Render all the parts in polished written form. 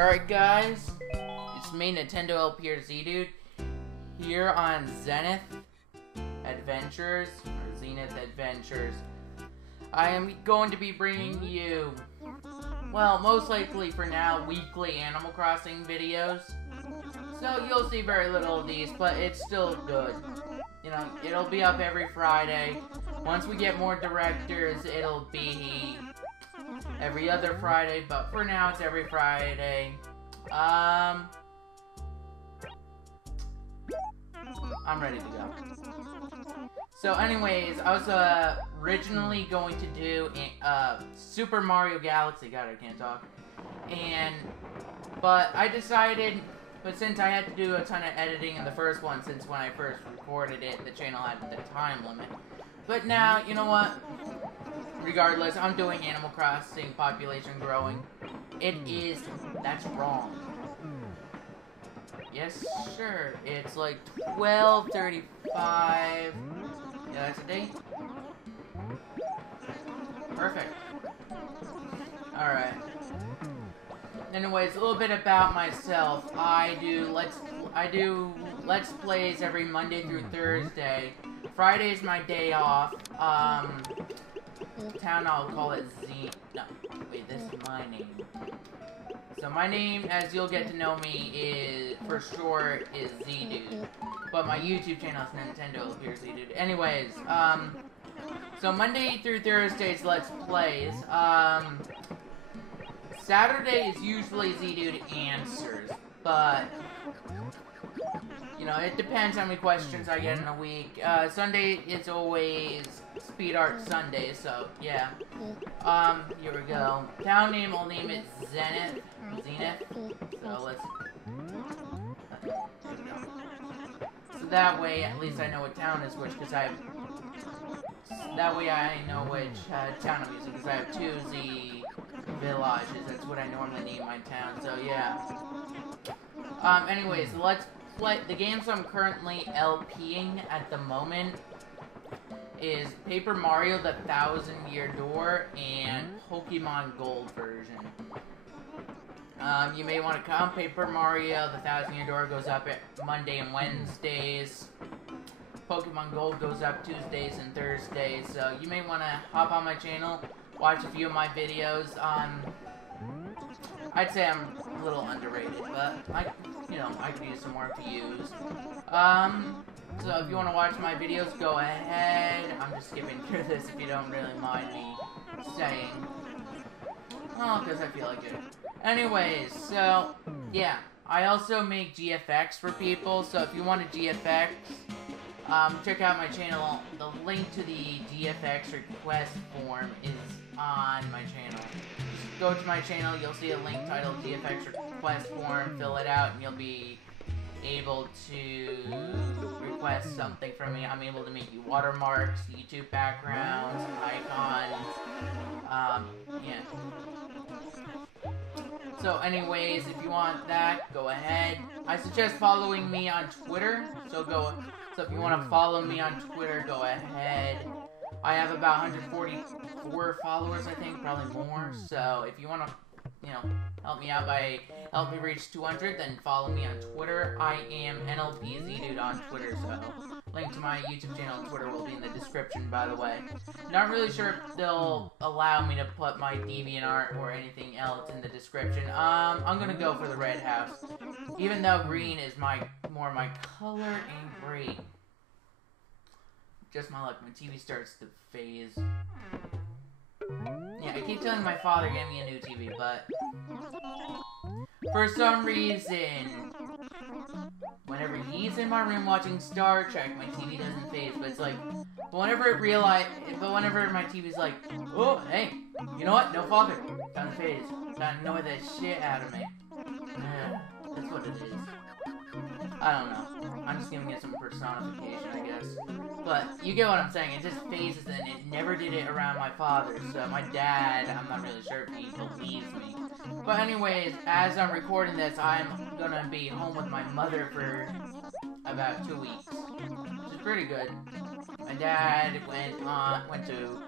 Alright guys, it's me, NintendoLperZDude, here on Zenith Adventures, or Zenith Adventures. I am going to be bringing you, well, most likely for now, weekly Animal Crossing videos. So you'll see very little of these, but it's still good. You know, it'll be up every Friday. Once we get more directors, it'll be every other Friday, but for now it's every Friday. I'm ready to go. So anyways, I was originally going to do Super Mario Galaxy. God, I can't talk. But I decided, but since I had to do a ton of editing in the first one, since when I first recorded it, the channel had the time limit. But now, you know what? Regardless, I'm doing Animal Crossing Population Growing. That's wrong. Yes, sure. It's like 12:35. Yeah, that's a date. Perfect. Alright. Anyways, a little bit about myself. I do Let's Plays every Monday through Thursday. Friday's my day off. Town, I'll call it Z. No, wait, this is my name. So my name, as you'll get to know me, is for short is ZDude, but my YouTube channel is NintendoLperZDude. Anyways, so Monday through Thursdays, Let's Plays. Saturday is usually ZDude answers, but you know, it depends how many questions I get in a week. Sunday is always Speed Art Sunday, so yeah. Here we go. Town name, I'll name it Zenith. So let's. So that way, at least I know what town is which, because that way I know which town I'm using, because I have 2 Z villages. That's what I normally name my town. So yeah. Anyways, let's play the games I'm currently LPing at the moment. Is Paper Mario: The 1000-Year Door and Pokemon Gold version. You may want to come. Paper Mario: The 1000-Year Door goes up at Monday and Wednesdays. Pokemon Gold goes up Tuesdays and Thursdays. So you may want to hop on my channel, watch a few of my videos. I'd say I'm a little underrated, but I could use some more views. So if you want to watch my videos, go ahead. I'm just skipping through this if you don't really mind me saying. Oh, because I feel like it. Anyways, so, yeah. I also make GFX for people, so if you want a GFX, check out my channel. The link to the GFX request form is on my channel. Just go to my channel, you'll see a link titled GFX request form, fill it out, and you'll be able to request something from me. I'm able to make you watermarks, YouTube backgrounds, icons, yeah. So anyways, if you want that, go ahead. I suggest following me on Twitter, so if you want to follow me on Twitter, go ahead. I have about 144 followers, I think, probably more, so if you want to, help me out by help me reach 200, then follow me on Twitter. I am NLPZDude on Twitter, so link to my YouTube channel and Twitter will be in the description, by the way. Not really sure if they'll allow me to put my DeviantArt or anything else in the description. I'm gonna go for the red house, even though green is more my color and gray. Just my luck, my TV starts to phase. Yeah, I keep telling my father to get me a new TV, but for some reason, whenever he's in my room watching Star Trek, my TV doesn't phase. But it's like, whenever my TV's like, oh, hey, you know what? No father, time to phase. Time to annoy the shit out of me. Yeah, that's what it is. I don't know. I'm just giving it some personification, I guess. But you get what I'm saying. It just phases, and it never did it around my father. So my dad, I'm not really sure if he believes me. But anyways, as I'm recording this, I'm gonna be home with my mother for about 2 weeks, which is pretty good. My dad went to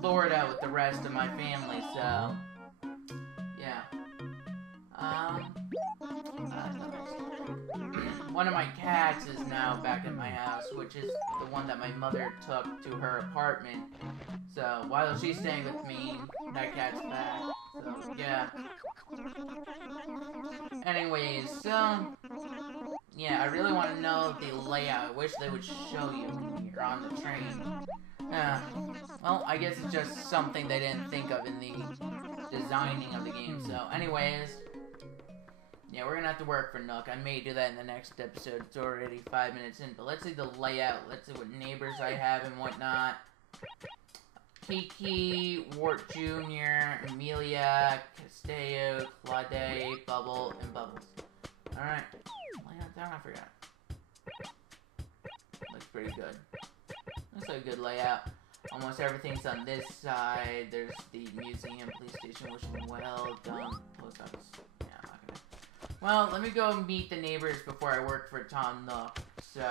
Florida with the rest of my family, so yeah. one of my cats is now back at my house, which is the one that my mother took to her apartment. So, while she's staying with me, that cat's back. So, yeah. Anyways, yeah, I really want to know the layout. I wish they would show you when you're on the train. Well, I guess it's just something they didn't think of in the designing of the game. So, anyways, yeah, we're gonna have to work for Nook. I may do that in the next episode. It's already 5 minutes in, but let's see the layout. Let's see what neighbors I have and whatnot. Kiki, Wart Jr., Amelia, Castello, Claude, Bubble, and Bubbles. Alright. Layout down, I forgot. Looks pretty good. Looks like a good layout. Almost everything's on this side. There's the museum, police station, wishing well done. Post office. Yeah, I'm not gonna. Well, let me go meet the neighbors before I work for Tom Nook. So,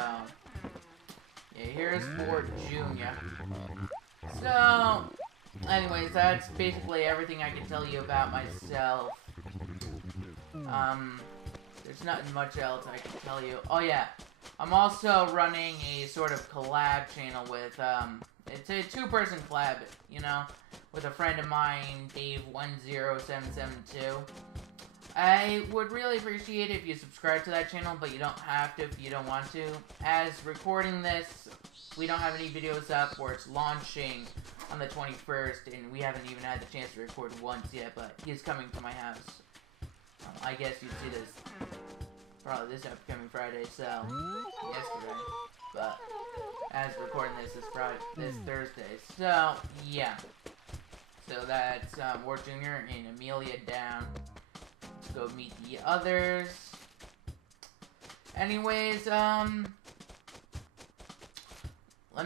yeah, here's Wart Jr. So, anyways, that's basically everything I can tell you about myself. There's nothing much else I can tell you. Oh yeah, I'm also running a sort of collab channel with, it's a two-person collab, you know, with a friend of mine, Dave10772. I would really appreciate it if you subscribe to that channel, but you don't have to if you don't want to. As recording this, we don't have any videos up, or it's launching on the 21st, and we haven't even had the chance to record once yet, but he's coming to my house. I guess you'd see this probably this upcoming Friday, so yesterday. But as recording this is Friday, this Thursday. So yeah. So that's Wart Jr. and Amelia down. Let's go meet the others. Anyways, let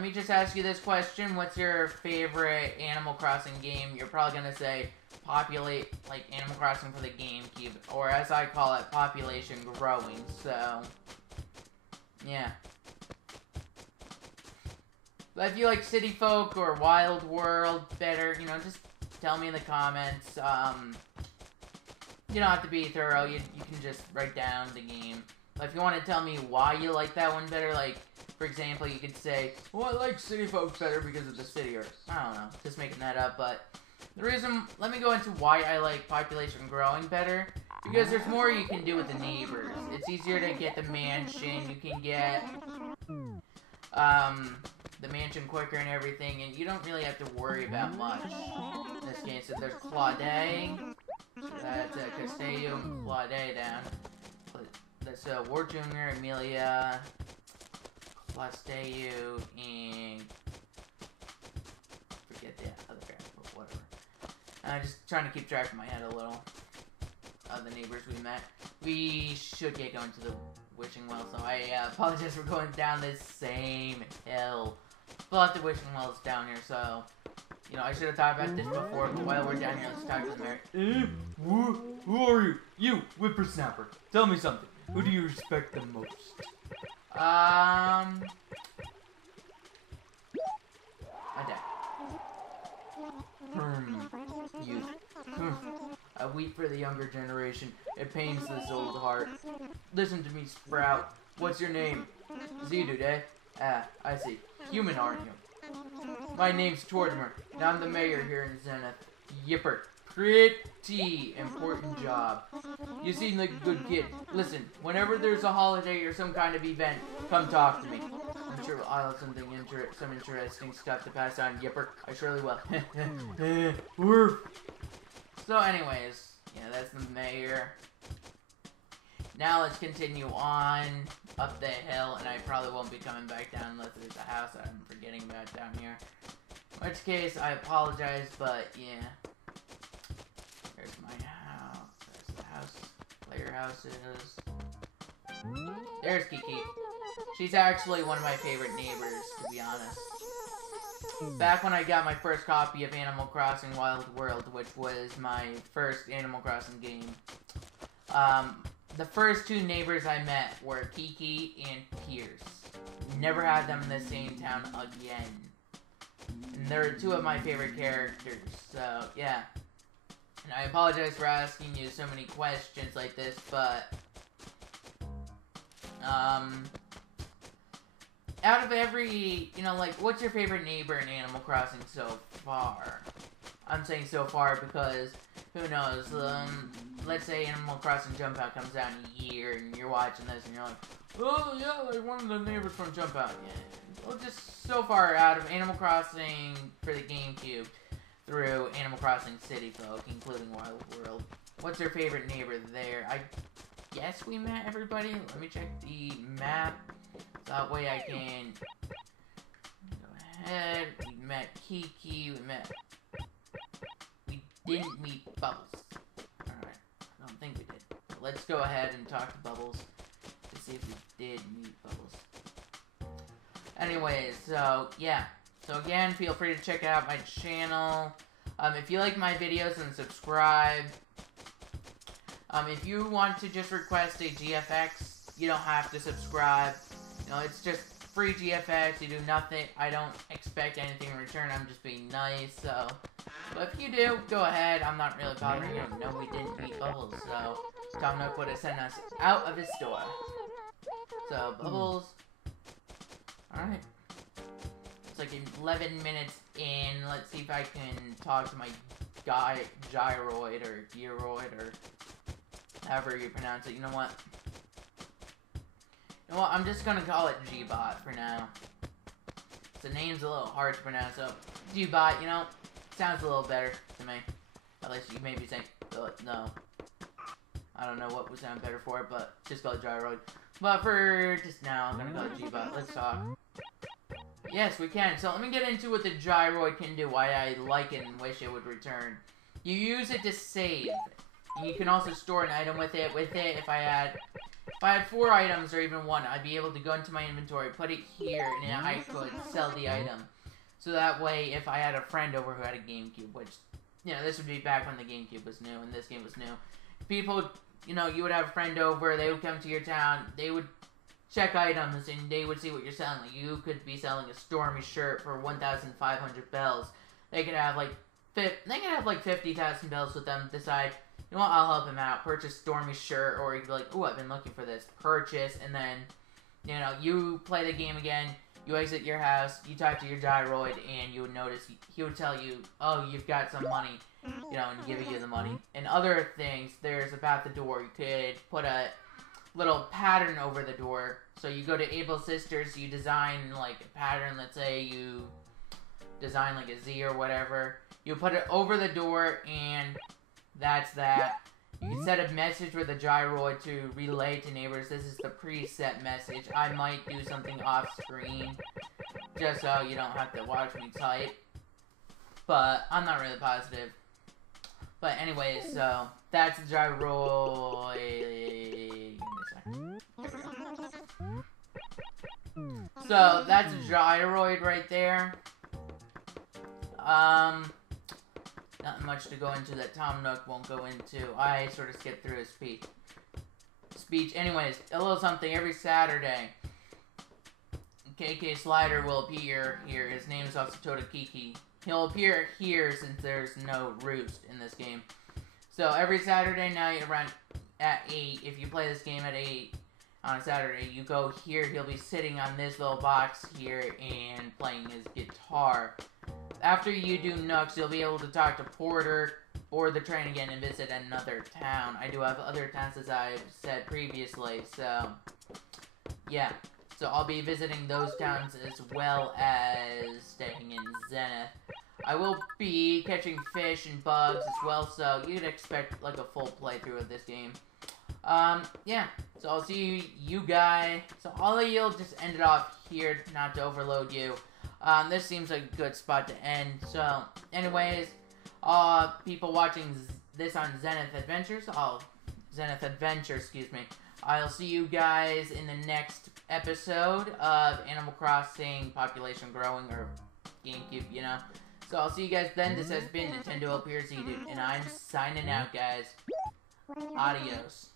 me just ask you this question. What's your favorite Animal Crossing game? You're probably gonna say populate, like Animal Crossing for the GameCube, or as I call it, population growing. So, yeah. But if you like City Folk or Wild World better, you know, just tell me in the comments. You don't have to be thorough. You can just write down the game. But if you want to tell me why you like that one better, like, for example, you could say, well, I like City Folk better because of the city, or, I don't know, just making that up, but the reason, let me go into why I like population growing better, because there's more you can do with the neighbors. It's easier to get the mansion, you can get, the mansion quicker and everything, and you don't really have to worry about much in this game. So there's Claude, that's Castello and Claude down. That's Wart Jr., Amelia, Castello, and forget the other guy, but whatever. I'm just trying to keep track in my head a little of the neighbors we met. We should get going to the wishing well, so I apologize for going down this same hill. But the wishing well is down here, so you know I should have talked about this before. But while we're down here, let's talk to the mayor. Who are you? You, whippersnapper. Tell me something. Who do you respect the most? My dad. Youth. I weep for the younger generation. It pains this old heart. Listen to me, Sprout. What's your name? ZDude, eh? Ah, I see. Human, aren't you? My name's Tortimer, and I'm the mayor here in Zenith. Yipper. Pretty important job. You seem like a good kid. Listen, whenever there's a holiday or some kind of event, come talk to me. I'm sure I'll have some interesting stuff to pass on, Yipper. I surely will. So anyways, yeah, that's the mayor. Now let's continue on up the hill, and I probably won't be coming back down unless there's a house that I'm forgetting about down here. In which case, I apologize, but yeah. There's my house. There's the house. Player houses. There's Kiki. She's actually one of my favorite neighbors, to be honest. Back when I got my first copy of Animal Crossing Wild World, which was my first Animal Crossing game, the first two neighbors I met were Kiki and Pierce. Never had them in the same town again. And they're two of my favorite characters, so yeah. And I apologize for asking you so many questions like this, but Out of every, you know, like, what's your favorite neighbor in Animal Crossing so far? I'm saying so far because, who knows, let's say Animal Crossing Jump Out comes out in a year, and you're watching this, and you're like, oh, yeah, like one of the neighbors from Jump Out. Yeah. Well, just so far out of Animal Crossing for the GameCube through Animal Crossing City Folk, including Wild World. What's your favorite neighbor there? I guess we met everybody. Let me check the map. So that way I can go ahead. We met Kiki. We didn't meet Bubbles. Alright. I don't think we did. But let's go ahead and talk to Bubbles to see if we did meet Bubbles. Anyways, so yeah. So again, feel free to check out my channel. If you like my videos, then subscribe. If you want to just request a GFX, you don't have to subscribe. You know, it's just free GFX. You do nothing. I don't expect anything in return. I'm just being nice. So, but if you do, go ahead. I'm not really bothering you. No, we didn't beat Bubbles. So, Tom Nook would have sent us out of his store. So, Bubbles. Alright. It's like 11 minutes in. Let's see if I can talk to my guy, Gyroid, or Gyroid, or however you pronounce it. You know what? You know what? I'm just gonna call it G-Bot for now. The name's a little hard to pronounce, so G-Bot, you know, sounds a little better to me. At least you maybe think, no. I don't know what would sound better for it, but just call it Gyroid. But for just now, I'm gonna call it G-Bot. Let's talk. Yes, we can. So let me get into what the Gyroid can do, why I like it and wish it would return. You use it to save. And you can also store an item with it. If I had 4 items or even 1, I'd be able to go into my inventory, put it here, and I could sell the item. So that way, if I had a friend over who had a GameCube, which, you know, this would be back when the GameCube was new and this game was new. People, you know, you would have a friend over, they would come to your town, they would check items, and they would see what you're selling. Like, you could be selling a Stormy shirt for 1,500 bells. They could have, like, 50,000 bells with them, decide, you know what, I'll help him out, purchase Stormy's shirt, or you'd be like, ooh, I've been looking for this, purchase, and then, you know, you play the game again, you exit your house, you talk to your Gyroid, and you would notice, he would tell you, oh, you've got some money, you know, and give you the money. And other things, there's about the door, you could put a little pattern over the door, so you go to Able Sisters, you design, like, a pattern, let's say you design, like, a Z or whatever, you put it over the door, and that's that. You can set a message with a Gyroid to relay to neighbors. This is the preset message. I might do something off screen, just so you don't have to watch me type. But I'm not really positive. But anyways, so that's the Gyroid. So that's a Gyroid right there. Not much to go into that Tom Nook won't go into. I sort of skipped through his speech. Anyways, a little something every Saturday. KK Slider will appear here. His name is also Toda Kiki. He'll appear here since there's no roost in this game. So every Saturday night around at 8, if you play this game at 8 on a Saturday, you go here. He'll be sitting on this little box here and playing his guitar. After you do Nooks, you'll be able to talk to Porter or the train again and visit another town. I do have other towns, as I've said previously, so yeah. So I'll be visiting those towns as well as staying in Zenith. I will be catching fish and bugs as well, so you could expect like a full playthrough of this game. Yeah. So I'll see you guys. So all of you'll just end it off here, not to overload you. This seems like a good spot to end. So, anyways, people watching this on Zenith Adventures, excuse me. I'll see you guys in the next episode of Animal Crossing Population Growing, or GameCube, you know. So I'll see you guys then. This has been NintendoLperZDude, and I'm signing out, guys. Adios.